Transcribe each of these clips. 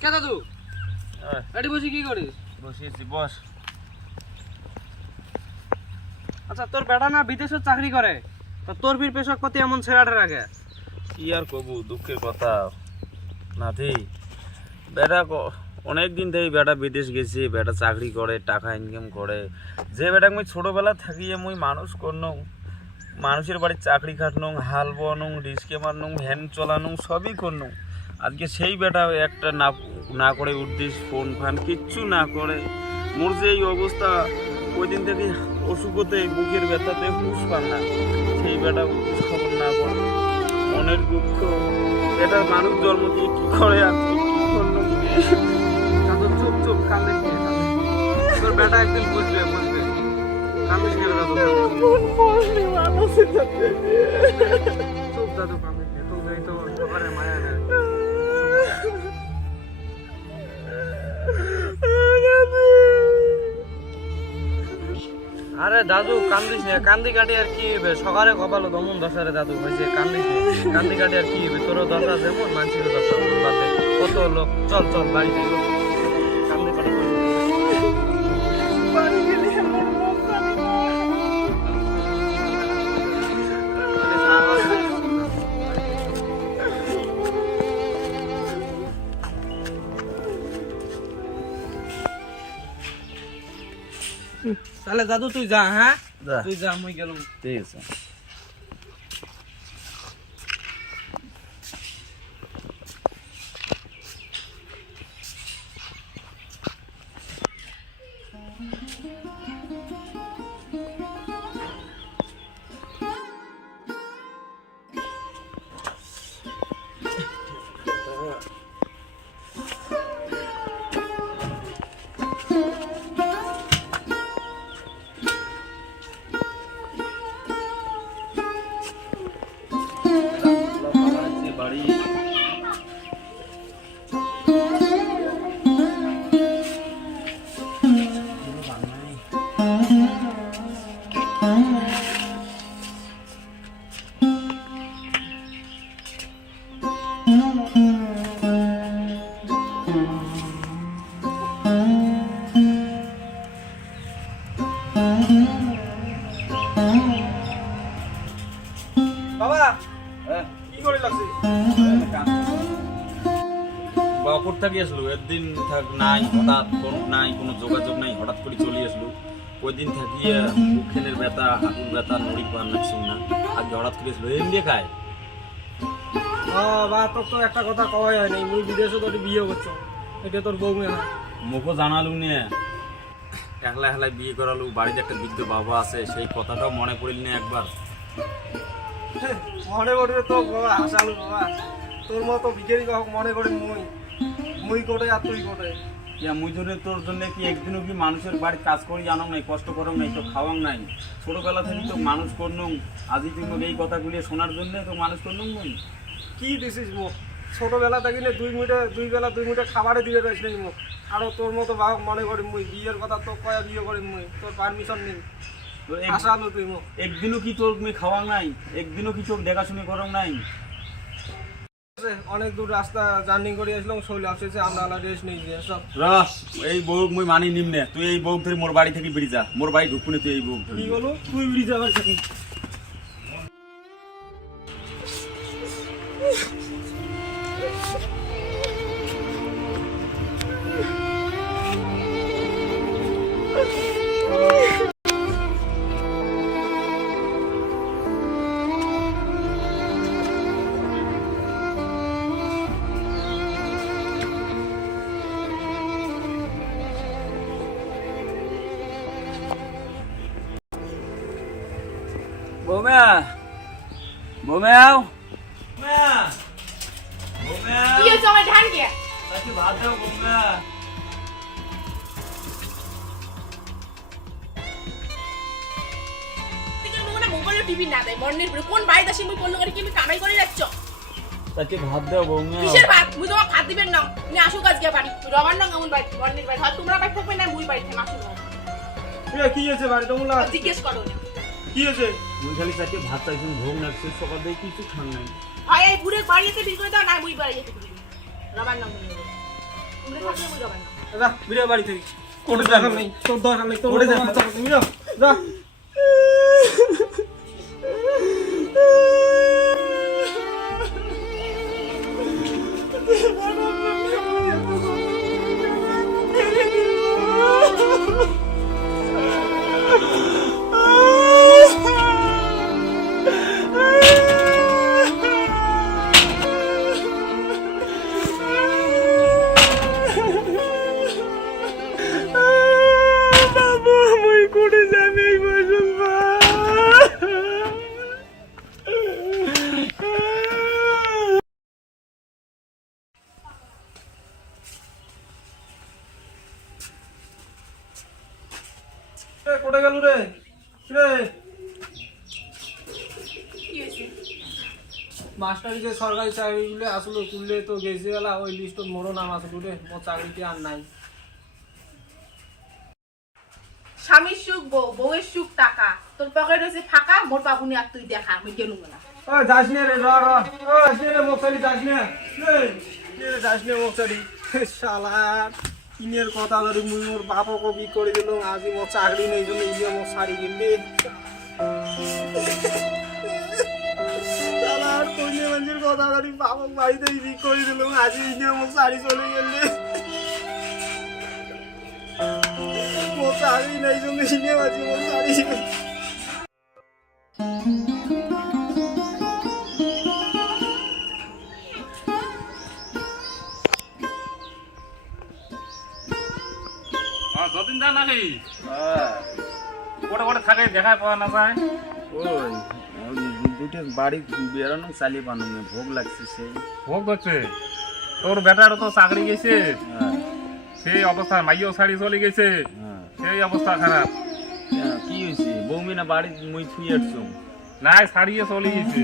কে দাদু এটি বসে কি করিস? বসিয়েছি, বস। আচ্ছা তোর বেটা না বিদেশে চাকরি করে, তা তোর ফির পেশক প্রতি এমন ছেড়াটা রাখে? কি আর কবু, দুঃখের কথা নাথি। বেটা অনেক দিন থেকে বেটা বিদেশ গেছে, বেটা চাকরি করে, টাকা ইনকাম করে। যে বেটা মুই ছোটবেলা থাকিয়ে মুই মানুষ করনু, মানুষের বাড়ির চাকরি খাটনু, হাল বনু, রিস্কে মারনু, ভ্যান চলানু, সবই করনু। আজকে সেই বেটা একটা না করে উদ্দেশ ফোন ফান কিচ্ছু না করে মোর যে এই অবস্থা, ওই দিন থেকে অসুখতে বুকের ব্যথাতে হুঁশ পান না, সেই বেটা খবর না করে মনের দুঃখ। এটা মানুষ জন্ম দিয়ে কি করে আর কি করলো। দাদু চুপ চুপ, কান্দে তোর বেটা একদিন বুঝবে বুঝবে। কান্দিস কেন দাদু? চুপ দাদু, কান্দিস না। তোর এই তো সবারে মায়া নেই। আরে দাদু কান্দিস না, কান্দি কাটি আর কি হবে? সকালে কপালো দমন দশারে দাদু হয়েছে, কান্দিস না, কান্দি কাটি আর কি হবে? তোরও দশা যেমন মানসির দশা বাদে কত লোক। চল চল বাড়ি যাই, কান্দি কাটি করে বাড়ি গেলে তাহলে দাদু তুই যা। হ্যাঁ তুই যা, আমি গেলাম। ঠিক আছে। বাড়ি বাবা কি করে লাগছে? বাপুর থাকি আসলো একদিন থাক নাই, হঠাৎ ফোন নাই, কোনো যোগাযোগ নাই, হঠাৎ করে চলে আসলো। ওই দিন থাকিয়ে বুকের ব্যথা, হাঁটুর ব্যথা, নড়ি পান লাগছে না। আজকে হঠাৎ করে আসলো, এম দিয়ে খায়। বা তোর তো একটা কথা কওয়াই হয় নাই, মুই বিদেশে তোর বিয়ে করছো, এটা তোর বউ মেয়ে হয়। মুখও জানালু নিয়ে একলা একলা বিয়ে করালু, বাড়িতে একটা বৃদ্ধ বাবা আছে, সেই কথাটাও মনে পড়িল না একবার। মনে করবে তো বাবা, হাসালু বাবা, তোর মতো ভিখারি মনে করে মুই কোটে আর তুই কোটে। মুই ধরে তোর জন্য কি একদিনও কি মানুষের বাড়ি কাজ করি জানো নাই, কষ্ট করো নাই, তো খাওয়াং নাই। ছোটবেলা থেকে তো মানুষ করনুম, আজই তুমি এই কথাগুলি শোনার জন্য তো মানুষ করনুম। মুই কি দিছিস মুখ? ছোটবেলা থেকে দুই বেলা দুই মুঠে খাবারে দিয়ে রয়েছিস নাকি মুখ? আরো তোর মতো বাবা মনে করি মুই বিয়ের কথা তো কয়া বিয়ে করি মুই, তোর পারমিশন নেই। হাসালু তুই মুখ। একদিনও কি তোর তুমি খাওয়াং নাই, একদিনও কি তোর দেখাশুনি করং নাই। অনেক দূর রাস্তা জার্নি করে আসলাম, শৈল আসছে, আমরা রেস্ট নেই সব। এই বউ মুই মানি নিমনে, তুই এই বউ ধরে মোর বাড়ি থেকে বেরিয়ে যা, মোর বাড়ি ঢুকুনি তুই এই বউ। কি বলো তুই বেরিয়ে যাবার কি? বৌমা, বৌমাও, কি হচ্ছে আমার ধান কে? তাকে ভাত দাও বৌমা। তুই কি মনে মোবাইল টিভি না দেয় মর্নের পরে কোন বাড়িতে আসি মুই কোন করে কি আমি কামাই করে রাখছ? তাকে ভাত দাও বৌমা। কিসের ভাত? মুই তোমাকে ভাত দিবেন না, আমি আসুক আজকে বাড়ি। রবার না কেমন বাড়ি মর্নের বাড়ি, হয় তোমরা বাড়ি থাকবে না মুই বাড়ি থেকে আসুক। কি হয়েছে বাড়িতে? জিজ্ঞেস করো না। কি হয়েছে? মুই খালি চাইতে ভাত চাইছি, ভোগ লাগছে, সকাল থেকে কিছু খান নাই। ভাই এই বুড়ে বাড়িতে বিল করে দাও না মুই বাড়িতে বিল রবার নাম নিয়ে তুমি থাকলে মুই রবার নাম যা বিরে বাড়ি থেকে কোটে দরকার নেই, তোর দরকার নেই, তোর যা তুমি যাও যা। কোটে গেল রে রে? কি হইছে মাস্টারি যে সরকারি চাকরিগুলো আসলো তুললে তো গেছে গেলা, ওই লিস্টত মোরও নাম আসলো রে, মোর চাকরিতে আর নাই। স্বামীর সুখ বউ বউয়ের সুখ টাকা তোর পকেট হইছে ফাঁকা মোর পাবুনি আর তুই দেখা আমি গেলুম না ও যাস নে রে, র র ও যাস নে রে মোকসারি, যাস নে যাস নে মোকসারি। শালার কিনের কথা ধরে মুই মোর বাপও কবি করে দিল, আজি মোর চাকরি নেই জন্য ইয়ে মোর শাড়ি কিনবে। শালার কইলে মানুষের কথা ধরে বাপক বাড়িতে বিক্রি করে দিল, আজি ইয়ে মোর শাড়ি চলে গেলে। মোর চাকরি নেই জন্য ইয়ে আজি মোর শাড়ি। যতদিন যা নাকি কোটা কোটা থাকে দেখায় পাওয়া না যায়। ওই দুটো বাড়ি বেরোনো চালিয়ে পানো, ভোগ লাগছে সেই। ভোগ করছে তোর বেটারও তো চাকরি গেছে, হ্যাঁ সেই অবস্থা মাইও শাড়ি চলে গেছে, হ্যাঁ। সেই অবস্থা খারাপ। কি হয়েছে? বৌমি না বাড়ি মুই থুই আসছো? নাই ছাড়িয়ে চলে গেছে।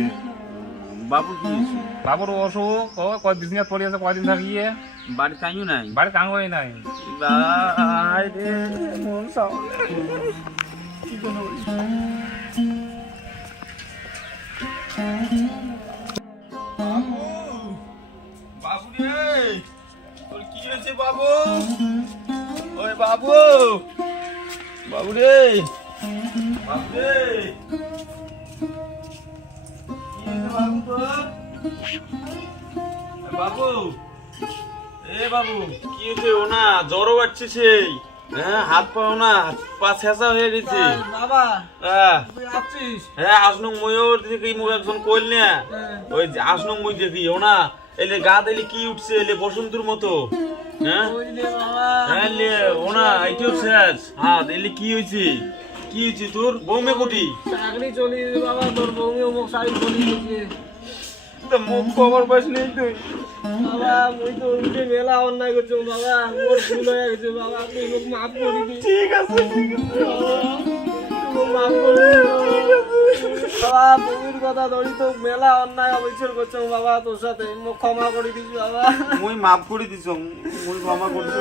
বাবু কি হয়েছে? বাবুর অসুখ কয় বিজনেস পড়ে আছে, কয়দিন থাকিয়ে বাড়ি কাইও নাই? বাড়ি কাঙ্গই নাই। ভাই রে মন সামনে কি কোনো বাবু রে, তোর কি হয়েছে বাবু? ওই বাবু, বাবু রে, বাবু রে, কি হয়েছে বাবু তোর? বাবু, এ বাবু কি হয়েছে? ও না জ্বরও বাড়ছে সেই, হ্যাঁ হাত পাও না, পা ছেঁচা হয়ে গেছে। বাবা হ্যাঁ তুই আসছিস? হ্যাঁ আসনু ময়ূর দেখি মুখ একজন কইল না, ওই আসনু মুই দেখি ও না এলে গা দিলে কি উঠছে, এলে বসন্তুর মতো। হ্যাঁ ওই রে বাবা, হ্যাঁ লে ও না এইটাও শেষ হাত, এলে কি হয়েছে? কি হয়েছে তোর? বৌমে কোটি চাকরি চলে গেছে বাবা, তোর বউমিও মুখ শাড়ি চলে গেছে। তো মুখ খবর পাস নেই তুই? বাবা মুই তো উল্টে মেলা অন্যায় করছো বাবা, মোর ভুল হয়ে গেছে বাবা, তুই মোক মাফ করে দিস। ঠিক আছে ঠিক আছে মোক মাফ করে দিস বাবা, বউয়ের কথা ধরি তো মেলা অন্যায় অবিচার করছো বাবা, তোর সাথে মোক ক্ষমা করে দিস বাবা। মুই মাফ করে দিছ, মুই ক্ষমা করছো।